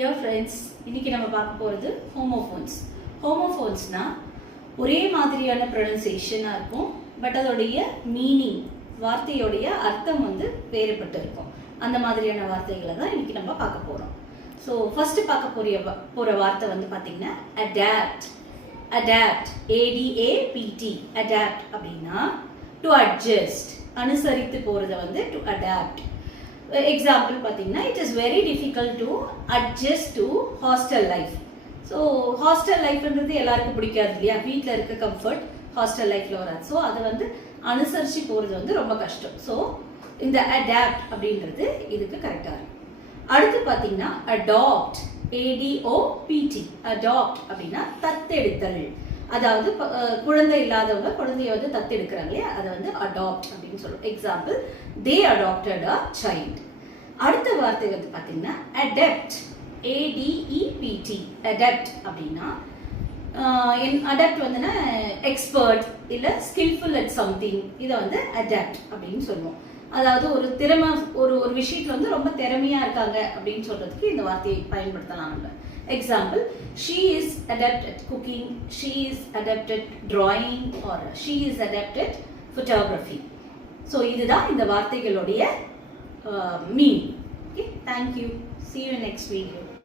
Dear friends, இன்னைக்கு நம்ம பார்க்க போறது ஹோமோஃபோன்ஸ். ஹோமோஃபோன்ஸ்னா ஒரே மாதிரியான ப்ரொனன்சியேஷனா இருக்கும், பட் அதோடைய மீனிங், வார்த்தையோடைய அர்த்தம் வேறுபட்டு இருக்கும். அந்த மாதிரியான வார்த்தைகளை தான் இன்னைக்கு நம்ம பார்க்க போறோம். ஸோ ஃபர்ஸ்ட் பார்க்க போற வார்த்தை பார்த்தீங்கன்னா அடாப்ட். அடாப்ட், ஏடிஏபிடி, அடாப்ட் அப்படின்னா டு அட்ஜஸ்ட், அனுசரித்து போறதை டு அடாப்ட். எக்ஸாம்பிள் பார்த்தீங்கன்னா it is very difficult to adjust to hostel life. So hostel லைஃப்ன்றது எல்லாருக்கும் பிடிக்காது இல்லையா? வீட்டில் இருக்க கம்ஃபர்ட் ஹாஸ்டல் லைஃப்ல வராது. ஸோ அதை அனுசரிச்சு போகிறது ரொம்ப கஷ்டம். ஸோ இந்த அடாப்ட் அப்படின்றது இதுக்கு கரெக்டாக இருக்கும். அடுத்து பார்த்தீங்கன்னா அடாப்ட், ஏடிஓபிடி. அடாப்ட் அப்படின்னா தத்தெடுத்தல். அதாவது குழந்தை இல்லாதவங்க குழந்தைய தத்தெடுக்கிறாங்க இல்லையா? அதை அடாப்ட் அப்படின்னு சொல்லுவோம். Example, they adopted a child. அடுத்த வார்த்தை பார்த்தீங்கன்னா அடெப்ட், ஏடிஇபிடி. அடெப்ட் அப்படின்னா அடெப்ட் எக்ஸ்பர்ட் இல்லை ஸ்கில்ஃபுல் அட் சம்திங். இதை அடெப்ட் அப்படின்னு சொல்லுவோம். அதாவது ஒரு திறமை, ஒரு விஷயத்துல ரொம்ப திறமையா இருக்காங்க அப்படின்னு சொல்றதுக்கு இந்த வார்த்தையை பயன்படுத்தலாம் நம்ம. Example, she is adept at cooking, she is adept at drawing, or she is adept at photography. So இதுதான் இந்த வார்த்தைகளுடைய meaning. Okay, thank you. See you in next video.